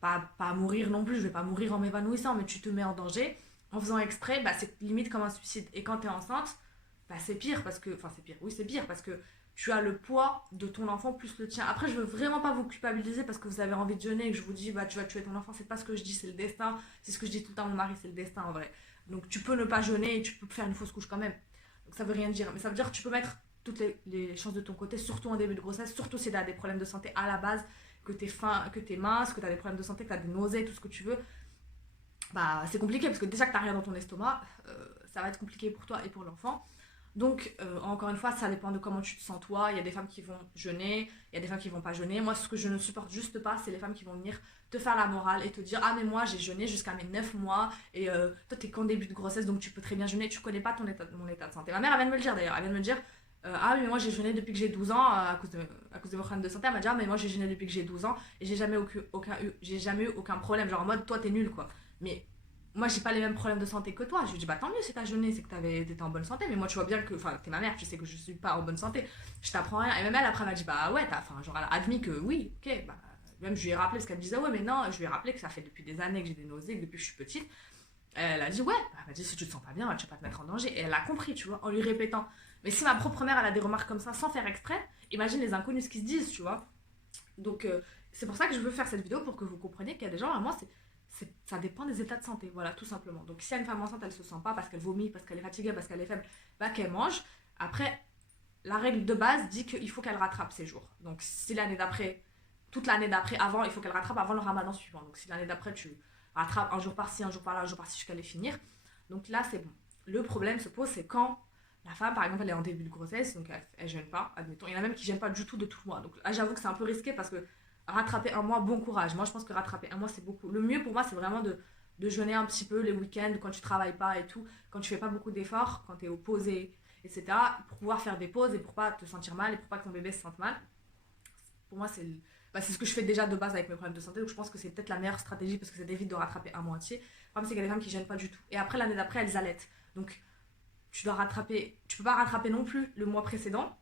pas mourir non plus, je vais pas mourir en m'évanouissant, mais tu te mets en danger, en faisant exprès, bah, c'est limite comme un suicide. Et quand tu es enceinte, bah, c'est pire parce que, enfin c'est pire, oui c'est pire parce que tu as le poids de ton enfant plus le tien. Après, je veux vraiment pas vous culpabiliser parce que vous avez envie de jeûner et que je vous dis, bah tu vas tuer ton enfant, c'est pas ce que je dis, c'est le destin. C'est ce que je dis tout le temps à mon mari, c'est le destin en vrai. Donc tu peux ne pas jeûner et tu peux faire une fausse couche quand même. Donc ça veut rien dire, mais ça veut dire que tu peux mettre toutes les chances de ton côté, surtout en début de grossesse, surtout si tu as des problèmes de santé à la base, que tu es faim, que tu es mince, que tu as des problèmes de santé, que tu as des nausées, tout ce que tu veux. Bah c'est compliqué parce que déjà que tu rien dans ton estomac, ça va être compliqué pour toi et pour l'enfant. Donc, encore une fois, ça dépend de comment tu te sens toi. Il y a des femmes qui vont jeûner, il y a des femmes qui vont pas jeûner. Moi, ce que je ne supporte juste pas, c'est les femmes qui vont venir te faire la morale et te dire ah mais moi j'ai jeûné jusqu'à mes 9 mois et toi t'es qu'en début de grossesse donc tu peux très bien jeûner, tu connais pas mon état de santé. Ma mère elle vient de me le dire d'ailleurs, elle vient de me dire ah mais moi j'ai jeûné depuis que j'ai 12 ans à cause de mes problèmes de santé. Elle m'a dit ah mais moi j'ai jeûné depuis que j'ai 12 ans et j'ai jamais eu aucun problème, genre en mode toi t'es nul quoi. Mais moi j'ai pas les mêmes problèmes de santé que toi. Je lui dis bah tant mieux si t'as jeûné, c'est que t'étais en bonne santé. Mais moi tu vois bien que, enfin t'es ma mère, tu sais que je suis pas en bonne santé. Je t'apprends rien. Et même elle après elle m'a dit bah ouais, enfin genre elle a admis que oui, ok, bah même je lui ai rappelé parce qu'elle me disait ouais mais non, je lui ai rappelé que ça fait depuis des années que j'ai des nausées, que depuis que je suis petite. Elle a dit ouais, elle m'a dit si tu te sens pas bien, tu vas pas te mettre en danger. Et elle a compris, tu vois, en lui répétant. Mais si ma propre mère elle a des remarques comme ça sans faire exprès, imagine les inconnus ce qu'ils se disent, tu vois. Donc, c'est pour ça que je veux faire cette vidéo pour que vous compreniez qu'il y a des gens, vraiment, ça dépend des états de santé, voilà, tout simplement. Donc, si une femme enceinte, elle se sent pas parce qu'elle vomit, parce qu'elle est fatiguée, parce qu'elle est faible, bah qu'elle mange. Après, la règle de base dit qu'il faut qu'elle rattrape ses jours. Donc, si l'année d'après, toute l'année d'après, avant, il faut qu'elle rattrape avant le ramadan suivant. Donc, si l'année d'après, tu rattrapes un jour par-ci, un jour par-là, un jour par-ci jusqu'à les finir. Donc là, c'est bon. Le problème se pose, c'est quand la femme, par exemple, elle est en début de grossesse, donc elle gêne pas, admettons. Il y en a même qui gênent pas du tout de tout le mois. Donc là, j'avoue que c'est un peu risqué parce que rattraper un mois, bon courage. Moi, je pense que rattraper un mois, c'est beaucoup. Le mieux pour moi, c'est vraiment de jeûner un petit peu les week-ends, quand tu travailles pas et tout, quand tu fais pas beaucoup d'efforts, quand tu es opposé, etc., pour pouvoir faire des pauses et pour pas te sentir mal et pour pas que ton bébé se sente mal. Pour moi, c'est ce que je fais déjà de base avec mes problèmes de santé, donc je pense que c'est peut-être la meilleure stratégie parce que ça évite de rattraper un mois entier. Le problème, c'est qu'il y a des femmes qui gênent pas du tout. Et après, l'année d'après, elles allaitent. Donc, tu peux pas rattraper non plus le mois précédent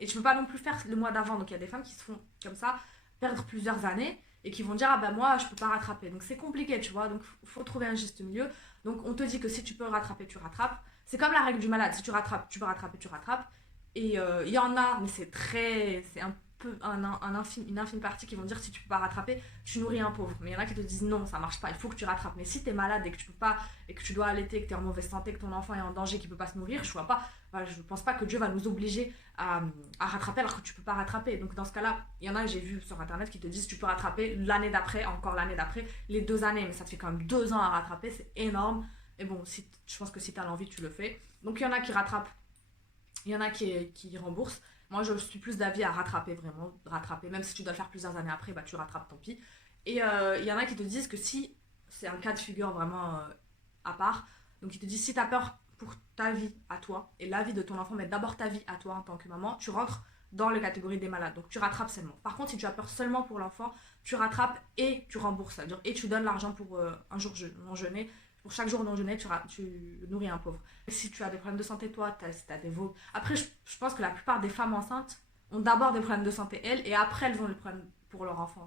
et tu peux pas non plus faire le mois d'avant. Donc, il y a des femmes qui se font comme ça perdre plusieurs années et qui vont dire ah bah moi je peux pas rattraper, donc c'est compliqué tu vois, donc faut trouver un juste milieu. Donc on te dit que si tu peux rattraper tu rattrapes, c'est comme la règle du malade, si tu rattrapes tu peux rattraper tu rattrapes. Et il y en a mais c'est un peu une infime partie qui vont dire si tu peux pas rattraper tu nourris un pauvre, mais il y en a qui te disent non ça marche pas, il faut que tu rattrapes. Mais si t'es malade et que tu peux pas et que tu dois allaiter, que t'es en mauvaise santé, que ton enfant est en danger, qu'il peut pas se nourrir, je vois pas, enfin, je pense pas que Dieu va nous obliger à rattraper alors que tu peux pas rattraper. Donc dans ce cas-là, il y en a, j'ai vu sur internet qui te disent tu peux rattraper l'année d'après, encore l'année d'après, les 2 années, mais ça te fait quand même 2 ans à rattraper, c'est énorme. Et bon, je pense que si tu as l'envie, tu le fais. Donc il y en a qui rattrapent, il y en a qui remboursent. Moi, je suis plus d'avis à rattraper, vraiment, rattraper. Même si tu dois le faire plusieurs années après, bah tu rattrapes, tant pis. Et il y en a qui te disent que si, c'est un cas de figure vraiment à part, donc ils te disent si tu as peur pour ta vie à toi et la vie de ton enfant, mais d'abord ta vie à toi en tant que maman, tu rentres dans la catégorie des malades, donc tu rattrapes seulement. Par contre, si tu as peur seulement pour l'enfant, tu rattrapes et tu rembourses, c'est-à-dire et tu donnes l'argent pour un jour non jeûné. Pour chaque jour non jeûné, tu nourris un pauvre. Et si tu as des problèmes de santé, toi, si tu as des veaux. Après, je pense que la plupart des femmes enceintes ont d'abord des problèmes de santé, elles, et après, elles vont les prendre pour leur enfant.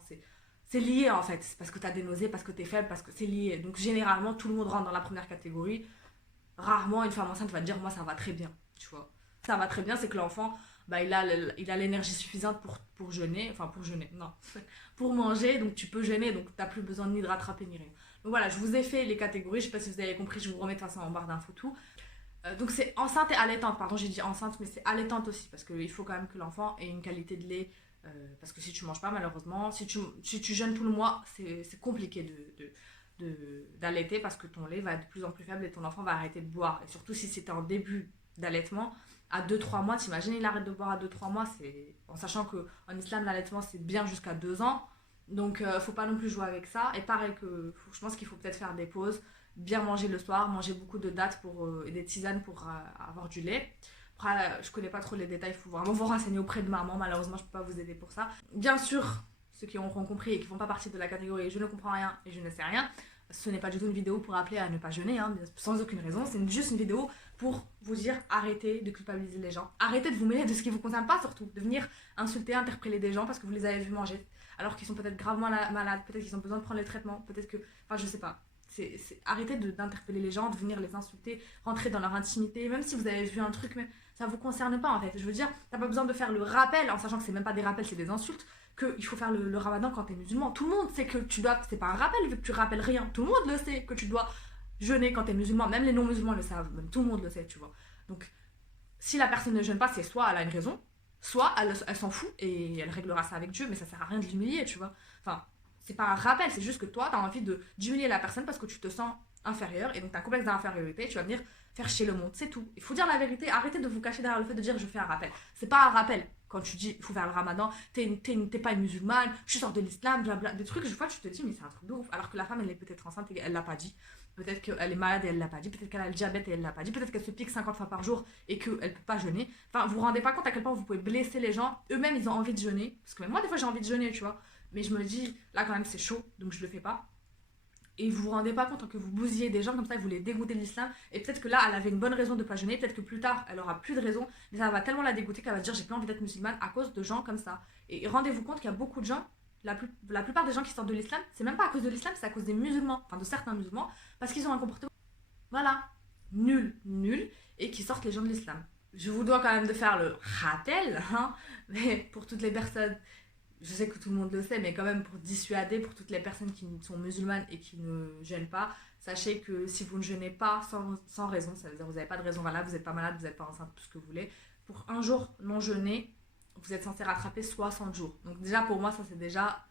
C'est lié en fait. C'est parce que tu as des nausées, parce que tu es faible, parce que c'est lié. Donc, généralement, tout le monde rentre dans la première catégorie. Rarement, une femme enceinte va te dire moi, ça va très bien. Tu vois. Ça va très bien, c'est que l'enfant, bah, il a l'énergie suffisante pour jeûner. Enfin, pour jeûner, non. Pour manger, donc tu peux jeûner, donc tu n'as plus besoin ni de rattraper ni rien. Donc voilà, je vous ai fait les catégories, je sais pas si vous avez compris, je vous remets de toute façon en barre d'infos tout. Donc c'est enceinte et allaitante, pardon j'ai dit enceinte, mais c'est allaitante aussi, parce qu'il faut quand même que l'enfant ait une qualité de lait, parce que si tu manges pas malheureusement, si tu jeûnes tout le mois, c'est compliqué d'allaiter, parce que ton lait va être de plus en plus faible et ton enfant va arrêter de boire. Et surtout si c'était en début d'allaitement, à 2-3 mois. T'imagines, il arrête de boire à 2-3 mois, c'est... en sachant qu'en islam, l'allaitement, c'est bien jusqu'à 2 ans. Donc, faut pas non plus jouer avec ça. Et pareil, je pense qu'il faut peut-être faire des pauses, bien manger le soir, manger beaucoup de dattes et des tisanes pour avoir du lait. Après, je connais pas trop les détails, il faut vraiment vous renseigner auprès de maman. Malheureusement, je peux pas vous aider pour ça. Bien sûr, ceux qui auront compris et qui font pas partie de la catégorie je ne comprends rien et je ne sais rien, ce n'est pas du tout une vidéo pour appeler à ne pas jeûner, hein, sans aucune raison. C'est juste une vidéo pour vous dire arrêtez de culpabiliser les gens. Arrêtez de vous mêler de ce qui vous concerne pas, surtout. De venir insulter, interpeller des gens parce que vous les avez vus manger. Alors qu'ils sont peut-être gravement malades, peut-être qu'ils ont besoin de prendre les traitements, peut-être que... Enfin, je sais pas. Arrêtez d'interpeller les gens, de venir les insulter, rentrer dans leur intimité, même si vous avez vu un truc, mais ça vous concerne pas en fait. Je veux dire, t'as pas besoin de faire le rappel, en sachant que c'est même pas des rappels, c'est des insultes, qu'il faut faire le ramadan quand t'es musulman. Tout le monde sait que tu dois, c'est pas un rappel vu que tu rappelles rien, tout le monde le sait que tu dois jeûner quand t'es musulman, même les non-musulmans le savent, même tout le monde le sait, tu vois. Donc, si la personne ne jeûne pas, c'est soit elle a une raison, soit elle s'en fout et elle réglera ça avec Dieu, mais ça sert à rien de l'humilier, tu vois. Enfin, c'est pas un rappel, c'est juste que toi, t'as envie d'humilier la personne parce que tu te sens inférieur et donc t'as un complexe d'infériorité, tu vas venir faire chier le monde, c'est tout. Il faut dire la vérité, arrêtez de vous cacher derrière le fait de dire je fais un rappel. C'est pas un rappel. Quand tu dis il faut faire le ramadan, t'es pas une musulmane, je sors de l'islam, blabla, des trucs, je vois, tu te dis mais c'est un truc de ouf. Alors que la femme elle est peut-être enceinte et elle l'a pas dit. Peut-être qu'elle est malade et elle l'a pas dit. Peut-être qu'elle a le diabète et elle l'a pas dit. Peut-être qu'elle se pique 50 fois par jour et qu'elle peut pas jeûner. Enfin, vous vous rendez pas compte à quel point vous pouvez blesser les gens. Eux-mêmes ils ont envie de jeûner. Parce que même moi des fois j'ai envie de jeûner, tu vois. Mais je me dis là quand même c'est chaud donc je le fais pas. Et vous vous rendez pas compte que vous bousillez des gens comme ça, que vous les dégoûtez de l'islam. Et peut-être que là, elle avait une bonne raison de pas jeûner. Peut-être que plus tard, elle aura plus de raison. Mais ça va tellement la dégoûter qu'elle va se dire j'ai plus envie d'être musulmane à cause de gens comme ça. Et rendez-vous compte qu'il y a beaucoup de gens, la plupart des gens qui sortent de l'islam, c'est même pas à cause de l'islam, c'est à cause des musulmans. Enfin, de certains musulmans. Parce qu'ils ont un comportement, voilà, nul. Et qui sortent les gens de l'islam. Je vous dois quand même de faire le rappel, hein. Mais pour toutes les personnes, je sais que tout le monde le sait, mais quand même pour dissuader, pour toutes les personnes qui sont musulmanes et qui ne jeûnent pas, sachez que si vous ne jeûnez pas sans raison, ça veut dire que vous n'avez pas de raison valable, vous n'êtes pas malade, vous n'êtes pas enceinte, tout ce que vous voulez, pour un jour non jeûné, vous êtes censé rattraper 60 jours. Donc déjà pour moi, ça c'est déjà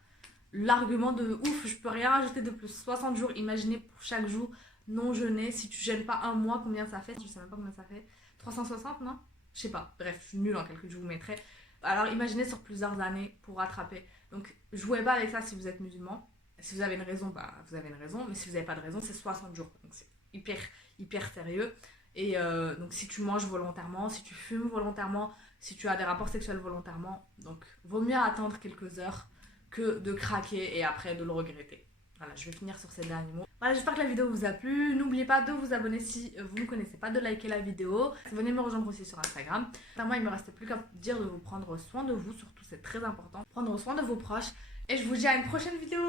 l'argument de ouf, je peux rien rajouter de plus. 60 jours, imaginez pour chaque jour non jeûné, si tu jeûnes pas un mois, combien ça fait? Je sais même pas combien ça fait. 360, non? Je sais pas, bref, je suis nulle en calcul, je vous mettrai. Alors imaginez sur plusieurs années pour rattraper. Donc jouez pas avec ça si vous êtes musulman. Si vous avez une raison, bah vous avez une raison. Mais si vous n'avez pas de raison, c'est 60 jours. Donc c'est hyper sérieux. Et donc si tu manges volontairement, si tu fumes volontairement, si tu as des rapports sexuels volontairement, donc vaut mieux attendre quelques heures que de craquer et après de le regretter. Voilà, je vais finir sur ces derniers mots. Voilà, j'espère que la vidéo vous a plu. N'oubliez pas de vous abonner si vous ne connaissez pas, de liker la vidéo. Venez me rejoindre aussi sur Instagram. Moi, il me restait plus qu'à vous dire de vous prendre soin de vous, surtout c'est très important. Prendre soin de vos proches. Et je vous dis à une prochaine vidéo.